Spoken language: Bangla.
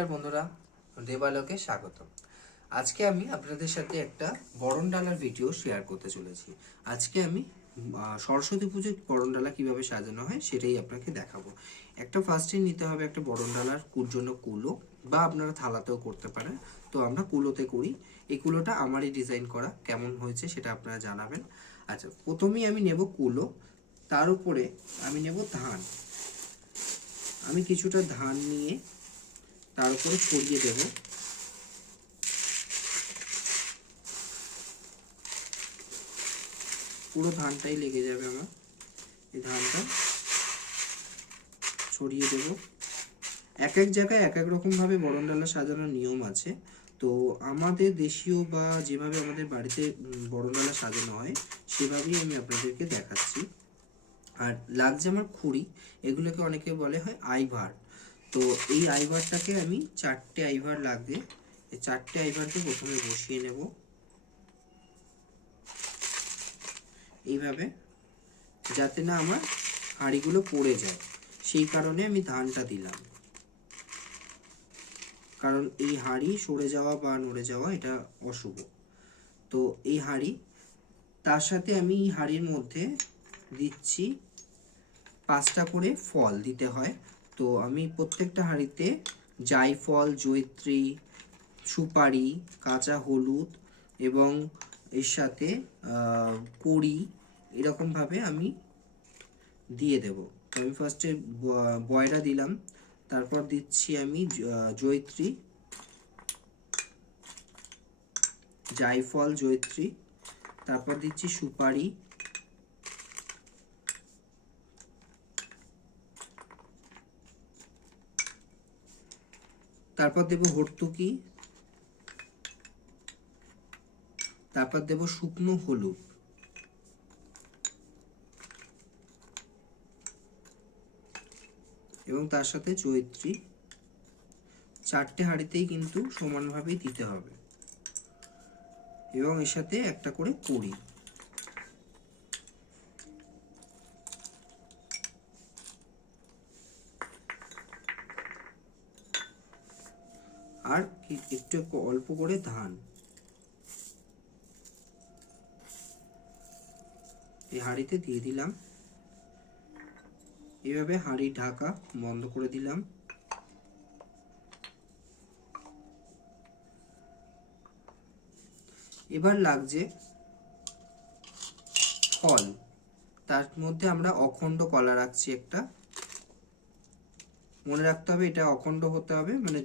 নমস্কার বন্ধুরা, দেবালোকে স্বাগত। আজকে আমি আপনাদের সাথে একটা বরণডালার ভিডিও শেয়ার করতে চলেছি। আজকে আমি সরস্বতী পুজোর বরণডালা কিভাবে সাজানো হয় সেটাই আপনাকে দেখাবো। একটা ফার্স্টে নিতে হবে একটা বরণডালার জন্য কুলো, বা আপনারা থালাতেও করতে পারেন। তো আমরা কুলোতে করি। এই কুলোটা আমারই ডিজাইন করা, কেমন হয়েছে সেটা আপনারা জানাবেন। আচ্ছা, প্রথমেই আমি নেব কুলো, তার উপরে আমি নেব ধান। আমি কিছুটা ধান নিয়ে তার উপরে ছড়িয়ে দেব। পুরো ধানটাই লেগে যাবে আমার। এই ধানটা ছড়িয়ে দেব। এক এক জায়গায় এক এক রকমভাবে বরণডালা সাজানোর নিয়ম আছে। তো আমাদের দেশীয় বা যেভাবে আমাদের বাড়িতে বরণডালা সাজানো হয় সেভাবেই আমি আপনাদেরকে দেখাচ্ছি। আর লাগছে আমার খুঁড়ি, এগুলোকে অনেকে বলে হয় আইভার। তো এই আইভারটাকে আমি 4টে আইভার লাগবে। এই 4টে আইভারকে প্রথমে বসিয়ে নেব এইভাবে, যাতে না আমার হাঁড়িগুলো পড়ে যায়, সেই কারণে আমি ধানটা দিলাম। কারণ এই হাঁড়ি সরে যাওয়া বা নড়ে যাওয়া এটা অশুভ। তো এই হাঁড়ি, তার সাথে আমি এই হাঁড়ির মধ্যে দিচ্ছি 5টা করে ফল দিতে হয়। তো আমি প্রত্যেকটা হাঁড়িতে জায়ফল, জয়িত্রী, সুপারি, কাঁচা হলুদ এবং এর সাথে কড়ি এরকমভাবে আমি দিয়ে দেব। তো আমি ফার্স্টে বয়রা দিলাম, তারপর দিচ্ছি আমি জয়িত্রী, জায়ফল, জয়িত্রী, তারপর দিচ্ছি সুপারি, তারপর দেব হর্তুকি, তারপর দেব শুকনো হলুদ, এবং তার সাথে জয়িত্রী। 4টে হাঁড়িতেই কিন্তু সমানভাবেই দিতে হবে, এবং এর সাথে একটা করে কড়ি। আর একটু অল্প করে ধান এই হাঁড়িতে দিয়ে দিলাম। এইভাবে হাঁড়ির ঢাকা বন্ধ করে দিলাম। এবার লাগছে ফল। তার মধ্যে আমরা অখণ্ড কলা রাখছি একটা। মনে রাখতে হবে এটা অখণ্ড হতে হবে, মানে